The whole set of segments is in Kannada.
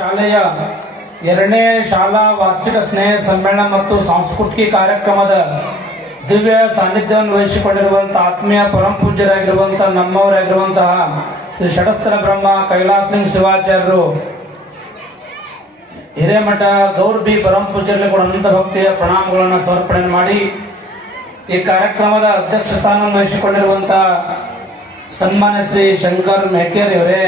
ಶಾಲೆಯ ಎರಡನೇ ಶಾಲಾ ವಾರ್ಷಿಕ ಸ್ನೇಹ ಸಮ್ಮೇಳನ ಮತ್ತು ಸಾಂಸ್ಕೃತಿಕ ಕಾರ್ಯಕ್ರಮದ ದಿವ್ಯ ಸಾನ್ನಿಧ್ಯವನ್ನು ವಹಿಸಿಕೊಂಡಿರುವಂತಹ ಆತ್ಮೀಯ ಪರಂ ಪೂಜ್ಯರಾಗಿರುವಂತಹ ನಮ್ಮವರಾಗಿರುವಂತಹ ಶ್ರೀ ಷಡಸ್ಥಲ ಬ್ರಹ್ಮ ಕೈಲಾಸಲಿಂಗ ಶಿವಾಚಾರ್ಯರು ಹಿರೇಮಠ ಗೌರ್ ಬಿ ಪರಂ ಪೂಜ್ಯರಿಗೆ ಕೂಡ ಅನಂತ ಭಕ್ತಿಯ ಪ್ರಣಾಮಗಳನ್ನು ಸಮರ್ಪಣೆ ಮಾಡಿ ಈ ಕಾರ್ಯಕ್ರಮದ ಅಧ್ಯಕ್ಷ ಸ್ಥಾನವನ್ನು ವಹಿಸಿಕೊಂಡಿರುವಂತಹ ಸನ್ಮಾನ್ಯ ಶ್ರೀ ಶಂಕರ್ ಮೇಕೇರಿ ಅವರೇ,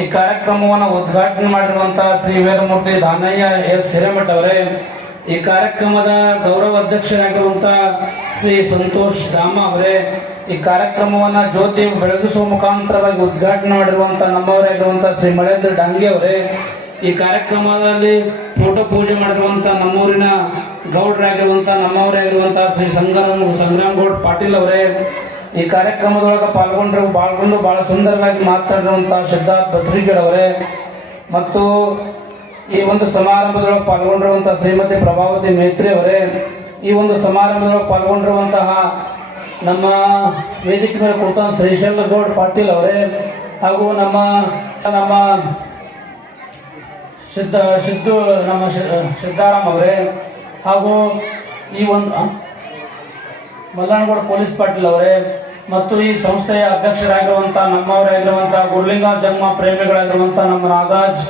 ಈ ಕಾರ್ಯಕ್ರಮವನ್ನು ಉದ್ಘಾಟನೆ ಮಾಡಿರುವಂತಹ ಶ್ರೀ ವೇದಮೂರ್ತಿ ದಾನಯ್ಯ ಎಸ್ ಹಿರೇಮಠ ಅವರೇ, ಈ ಕಾರ್ಯಕ್ರಮದ ಗೌರವ ಅಧ್ಯಕ್ಷರಾಗಿರುವಂತಹ ಶ್ರೀ ಸಂತೋಷ್ ರಾಮ ಅವರೇ, ಈ ಕಾರ್ಯಕ್ರಮವನ್ನ ಜ್ಯೋತಿ ಬೆಳಗಿಸುವ ಮುಖಾಂತರವಾಗಿ ಉದ್ಘಾಟನೆ ಮಾಡಿರುವಂತಹ ನಮ್ಮವರಾಗಿರುವಂತಹ ಶ್ರೀ ಮಳೇಂದ್ರ ಡಾಂಗೆ ಅವರೇ, ಈ ಕಾರ್ಯಕ್ರಮದಲ್ಲಿ ಫೋಟೋ ಪೂಜೆ ಮಾಡಿರುವಂತಹ ನಮ್ಮೂರಿನ ಗೌಡರಾಗಿರುವಂತಹ ನಮ್ಮವರಾಗಿರುವಂತಹ ಶ್ರೀ ಸಂಗ್ರಾಮ್ ಗೌಡ್ ಪಾಟೀಲ್ ಅವರೇ, ಈ ಕಾರ್ಯಕ್ರಮದೊಳಗೆ ಪಾಲ್ಗೊಂಡು ಬಹಳ ಸುಂದರವಾಗಿ ಮಾತನಾಡಿರುವಂತಹ ಸಿದ್ಧಾರ್ಥ್ ಬಸರಿಗೇಡ್ ಅವರೇ, ಮತ್ತು ಈ ಒಂದು ಸಮಾರಂಭದೊಳಗೆ ಪಾಲ್ಗೊಂಡಿರುವಂತಹ ಶ್ರೀಮತಿ ಪ್ರಭಾವತಿ ಮೇತ್ರಿ ಅವರೇ, ಈ ಒಂದು ಸಮಾರಂಭದೊಳಗೆ ಪಾಲ್ಗೊಂಡಿರುವಂತಹ ನಮ್ಮ ವೇದಿಕೆ ಮೇಲೆ ಕುಳಿತ ಶ್ರೀಶೈಲ ಗೌಡ್ ಪಾಟೀಲ್ ಅವರೇ, ಹಾಗೂ ನಮ್ಮ ಸಿದ್ದಾರಾಮ್ ಅವರೇ, ಹಾಗೂ ಈ ಒಂದು ಮಲ್ಲನಗೌಡ ಪೊಲೀಸ್ ಪಾಟೀಲ್ ಅವರೇ, ಮತ್ತು ಈ ಸಂಸ್ಥೆಯ ಅಧ್ಯಕ್ಷರಾಗಿರುವಂತಹ ನಮ್ಮವರಾಗಿರುವಂತಹ ಗುರುಲಿಂಗ ಜನ್ಮ ಪ್ರೇಮಿಗಳಾಗಿರುವಂತಹ ನಮ್ಮ ನಾಗರಾಜ್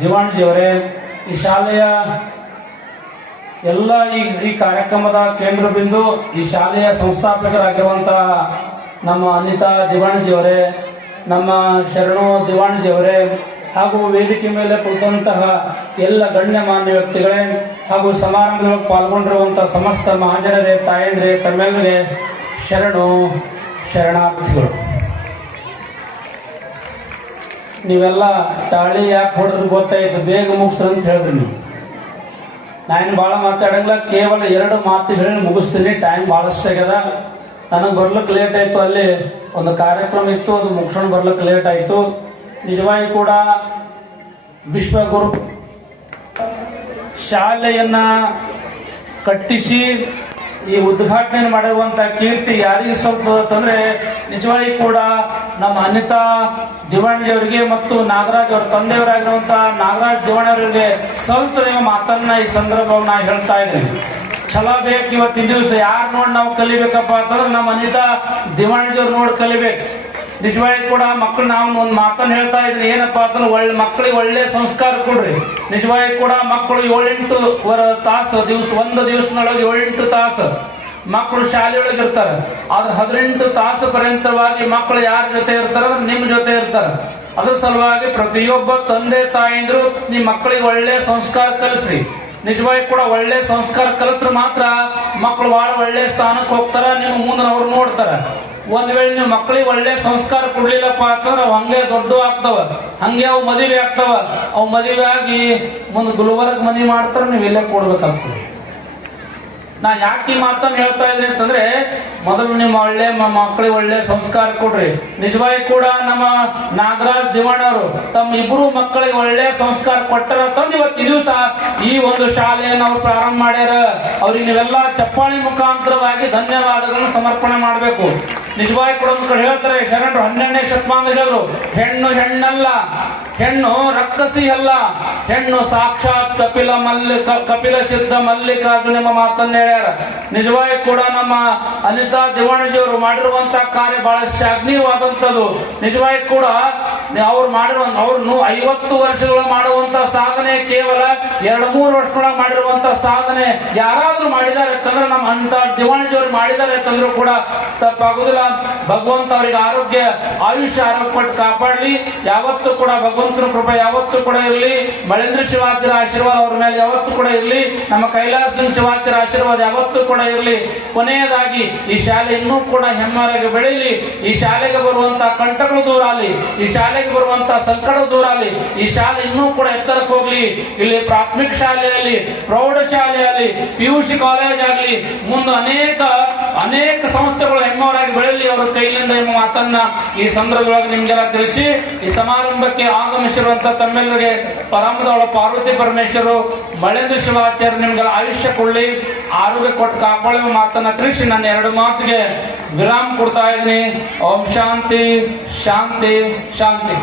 ದಿವಾಣ್ಜಿ ಅವರೇ, ಈ ಶಾಲೆಯ ಎಲ್ಲ ಈ ಕಾರ್ಯಕ್ರಮದ ಕೇಂದ್ರ ಬಿಂದು ಈ ಶಾಲೆಯ ಸಂಸ್ಥಾಪಕರಾಗಿರುವಂತಹ ನಮ್ಮ ಅನಿತಾ ದಿವಾಣ್ಜಿ ಅವರೇ, ನಮ್ಮ ಶರಣು ದಿವಾಣ್ಜಿ ಅವರೇ, ಹಾಗೂ ವೇದಿಕೆ ಮೇಲೆ ಕುಳಿತಂತಹ ಎಲ್ಲ ಗಣ್ಯಮಾನ್ಯ ವ್ಯಕ್ತಿಗಳೇ, ಹಾಗೂ ಸಮಾರಂಭದಲ್ಲಿ ಪಾಲ್ಗೊಂಡಿರುವಂತಹ ಸಮಸ್ತ ಮಹಾಜನರೇ, ತಾಯಂದ್ರೆ, ತಮ್ಮೆಲ್ಲರಿಗೆ ಶರಣಾರ್ಥಿಗಳು. ನೀವೆಲ್ಲ ತಾಳಿ ಯಾಕೆ ಹೊಡೆದು ಗೊತ್ತಾಯ್ತು, ಬೇಗ ಮುಗಿಸ್ರಿ ಅಂತ ಹೇಳಿದ್ರಿ ನೀವು. ನಾನು ಭಾಳ ಮಾತಾಡಂಗಿಲ್ಲ, ಕೇವಲ 2 ಮಾತು ಹೇಳಿ ಮುಗಿಸ್ತೀನಿ. ಟೈಮ್ ಭಾಳಷ್ಟು ಆಗ್ಯದ. ನನಗೆ ಬರ್ಲಿಕ್ಕೆ ಲೇಟ್ ಆಯ್ತು, ಅಲ್ಲಿ ಒಂದು ಕಾರ್ಯಕ್ರಮ ಇತ್ತು, ಅದು ಮುಗಿಸ್ಕೊಂಡು ಬರ್ಲಿಕ್ಕೆ ಲೇಟ್ ಆಯ್ತು. ನಿಜವಾಗಿ ಕೂಡ ವಿಶ್ವಗುರು ಶಾಲೆಯನ್ನ ಕಟ್ಟಿಸಿ ಈ ಉದ್ಘಾಟನೆ ಮಾಡಿರುವಂತಹ ಕೀರ್ತಿ ಯಾರಿಗೆ ಸಲ್ತಂದ್ರೆ ನಿಜವಾಗಿ ಕೂಡ ನಮ್ಮ ಅನಿತಾ ದಿವಾಣಿ ಅವರಿಗೆ ಮತ್ತು ನಾಗರಾಜ್ ಅವರ ತಂದೆಯವರಾಗಿರುವಂತಹ ನಾಗರಾಜ್ ದಿವಾಣಿ ಅವರಿಗೆ ಸಲ್ತದೆ ಮಾತನ್ನ ಈ ಸಂದರ್ಭವನ್ನು ನಾ ಹೇಳ್ತಾ ಇದ್ದೀನಿ. ಛಲ ಬೇಕು ಇವತ್ತಿನ ದಿವಸ. ಯಾರು ನೋಡಿ ನಾವು ಕಲಿಬೇಕಪ್ಪ ಅಂತಂದ್ರೆ ನಮ್ಮ ಅನಿತಾ ದಿವಾಣಿ ಅವ್ರು ನೋಡಿ ಕಲಿಬೇಕು. ನಿಜವಾಗಿ ಕೂಡ ಮಕ್ಕಳು ನಾವು ಒಂದು ಮಾತನ್ನು ಹೇಳ್ತಾ ಇದ್ರಿ, ಏನಪ್ಪಾ ಅಂತಂದ್ರೆ ಮಕ್ಕಳಿಗೆ ಒಳ್ಳೆ ಸಂಸ್ಕಾರ ಕೊಡ್ರಿ. ನಿಜವಾಗಿ ಕೂಡ ಮಕ್ಕಳು 7-8 ತಾಸು ಒಂದು ದಿವಸದೊಳಗೆ 7-8 ತಾಸು ಮಕ್ಕಳು ಶಾಲೆಯೊಳಗೆ ಇರ್ತಾರೆ. ಆದ್ರೆ 18 ತಾಸು ಪರ್ಯಂತವಾಗಿ ಮಕ್ಕಳು ಯಾರ ಜೊತೆ ಇರ್ತಾರೆ ಅಂದ್ರೆ ನಿಮ್ಮ ಜೊತೆ ಇರ್ತಾರೆ. ಅದ್ರ ಸಲುವಾಗಿ ಪ್ರತಿಯೊಬ್ಬ ತಂದೆ ತಾಯಿಂದ್ರು ನಿಮ್ಮ ಮಕ್ಕಳಿಗೆ ಒಳ್ಳೆ ಸಂಸ್ಕಾರ ಕಲಿಸ್ರಿ. ನಿಜವಾಗಿ ಕೂಡ ಒಳ್ಳೆ ಸಂಸ್ಕಾರ ಕಲಿಸ್ರೆ ಮಾತ್ರ ಮಕ್ಕಳು ಬಹಳ ಒಳ್ಳೆ ಸ್ಥಾನಕ್ಕೆ ಹೋಗ್ತಾರ, ನಿಮ್ಮ ಮುಂದೆ ಅವ್ರು ನೋಡ್ತಾರ. ಒಂದ್ ವೇಳೆ ನೀವು ಮಕ್ಕಳಿಗೆ ಒಳ್ಳೆ ಸಂಸ್ಕಾರ ಕೊಡ್ಲಿಲ್ಲಪ್ಪ ಅಂತಂದ್ರೆ ಅವ್ ಹಂಗೆ ದೊಡ್ಡ ಆಗ್ತಾವ, ಹಂಗೆ ಅವು ಮದುವೆ ಆಗ್ತಾವ. ಅವು ಮದುವೆ ಆಗಿ ಮುಂದೆ ಗುಲ್ಬರ್ಗ ಮದುವೆ ಮಾಡ್ತಾರ, ನೀವು ಇಲ್ಲೇ ಕೊಡ್ಬೇಕಾಗ್ತದೆ. ನಾ ಯಾಕೆ ಈ ಮಾತನ್ನು ಹೇಳ್ತಾ ಇದ್ದೀನಿ ಅಂತಂದ್ರೆ, ಮೊದಲು ನಿಮ್ಮ ಒಳ್ಳೆ ಮಕ್ಕಳಿಗೆ ಒಳ್ಳೆ ಸಂಸ್ಕಾರ ಕೊಡ್ರಿ. ನಿಜವಾಗಿ ಕೂಡ ನಮ್ಮ ನಾಗರಾಜ್ ದಿವಾಣವರು ತಮ್ಮ 2 ಮಕ್ಕಳಿಗೆ ಒಳ್ಳೆ ಸಂಸ್ಕಾರ ಕೊಟ್ಟರ ತಂದು ಇವತ್ತು ಈ ದಿವಸ ಈ ಒಂದು ಶಾಲೆಯನ್ನು ಅವ್ರು ಪ್ರಾರಂಭ ಮಾಡ್ಯಾರ. ಅವ್ರಿಗೆ ನೀವೆಲ್ಲ ಚಪ್ಪಾಳಿ ಮುಖಾಂತರವಾಗಿ ಧನ್ಯವಾದಗಳನ್ನು ಸಮರ್ಪಣೆ ಮಾಡಬೇಕು. ನಿಜವಾಗಿ ಕೂಡ ಒಂದು ಕಡೆ ಹೇಳ್ತಾರೆ, ಶರಣರು 12ನೇ ಶತಮಾನದಲ್ಲಿ ಹೇಳಿದ್ರು, ಹೆಣ್ಣು ಹೆಣ್ಣಲ್ಲ, ಹೆಣ್ಣು ರಕ್ಕಸಿ ಅಲ್ಲ, ಹೆಣ್ಣು ಸಾಕ್ಷಾತ್ ಕಪಿಲ ಸಿದ್ಧ ಮಲ್ಲಿಕಾರ್ಜುನ ಎಂಬ ಮಾತನ್ನ ಹೇಳ್ಯಾರ. ನಿಜವಾಗಿ ಕೂಡ ನಮ್ಮ ಅನಿತಾ ದಿವಾಣಿಜಿಯವರು ಮಾಡಿರುವಂತಹ ಕಾರ್ಯ ಬಹಳ ಶ್ಲಾಘನೀಯವಾದಂಥದ್ದು. ನಿಜವಾಗಿ ಕೂಡ ಅವ್ರು ಅವ್ರು 50 ವರ್ಷಗಳ ಮಾಡುವಂತಹ ಸಾಧನೆ ಕೇವಲ 2-3 ವರ್ಷದೊಳಗೆ ಮಾಡಿರುವಂತಹ ಸಾಧನೆ ಯಾರಾದ್ರೂ ಮಾಡಿದ್ದಾರೆ ಅಂತಂದ್ರೆ ನಮ್ಮ ಅನಿತಾ ದಿವಾಣಿಜಿಯವರು ಮಾಡಿದ್ದಾರೆ ಅಂತಂದ್ರೂ ಕೂಡ ತಪ್ಪಾಗುದಿಲ್ಲ. ಭಗವಂತ ಅವರಿಗೆ ಆಯುಷ್ಯ ಆರೋಗ್ಯ ಕೊಟ್ಟು ಕಾಪಾಡಲಿ. ಯಾವತ್ತೂ ಕೂಡ ಭಗವಂತನ ಕೃಪೆ ಯಾವತ್ತೂ ಕೂಡ ಇರಲಿ. ಮಳೇಂದ್ರ ಶಿವಾಚಾರ್ಯ ಆಶೀರ್ವಾದ ಅವ್ರ ಮೇಲೆ ಯಾವತ್ತೂ ಕೂಡ ಇರಲಿ. ನಮ್ಮ ಕೈಲಾಸಲಿಂಗ ಶಿವಾಚಾರ್ಯ ಆಶೀರ್ವಾದ ಯಾವತ್ತೂ ಕೂಡ ಇರಲಿ. ಕೊನೆಯದಾಗಿ ಈ ಶಾಲೆ ಇನ್ನೂ ಕೂಡ ಹೆಮ್ಮರಾಗಿ ಬೆಳೀಲಿ. ಈ ಶಾಲೆಗೆ ಬರುವಂತಹ ಕಂಟಗಳು ದೂರ ಆಗಲಿ, ಈ ಶಾಲೆಗೆ ಬರುವಂತಹ ಸಂಕಟ ದೂರ ಆಗಲಿ. ಈ ಶಾಲೆ ಇನ್ನೂ ಕೂಡ ಎತ್ತರಕ್ಕೆ ಹೋಗ್ಲಿ. ಇಲ್ಲಿ ಪ್ರಾಥಮಿಕ ಶಾಲೆಯಲ್ಲಿ, ಪ್ರೌಢ ಶಾಲೆಯಲ್ಲಿ, PUC ಕಾಲೇಜ್ ಆಗಲಿ, ಮುಂದೆ ಅನೇಕ ಸಂಸ್ಥೆಗಳು ಹೆಮ್ಮವರಾಗಿ ಬೆಳಲಿ ಅವರ ಕೈಲಿಂದ ಎಂಬ ಮಾತನ್ನ ಈ ಸಂದರ್ಭದೊಳಗೆ ನಿಮ್ಗೆಲ್ಲ ತಿಳಿಸಿ, ಈ ಸಮಾರಂಭಕ್ಕೆ ಆಗಮಿಸಿರುವಂತಹ ತಮ್ಮೆಲ್ಲರಿಗೆ ಪರಮದವಳ ಪಾರ್ವತಿ ಪರಮೇಶ್ವರು ಮಳೇಂದ್ರ ಶಿವಾಚಾರ್ಯ ನಿಮ್ಗೆಲ್ಲ ಆಯುಷ್ಯ ಕೊಳ್ಳಿ, ಆರೋಗ್ಯ ಕೊಟ್ಟು ಕಾಪಾಡುವ ಮಾತನ್ನ ತಿಳಿಸಿ ನನ್ನ 2 ಮಾತಿಗೆ ವಿರಾಮ ಕೊಡ್ತಾ ಇದ್ದೀನಿ. ಓಂ ಶಾಂತಿ ಶಾಂತಿ ಶಾಂತಿ.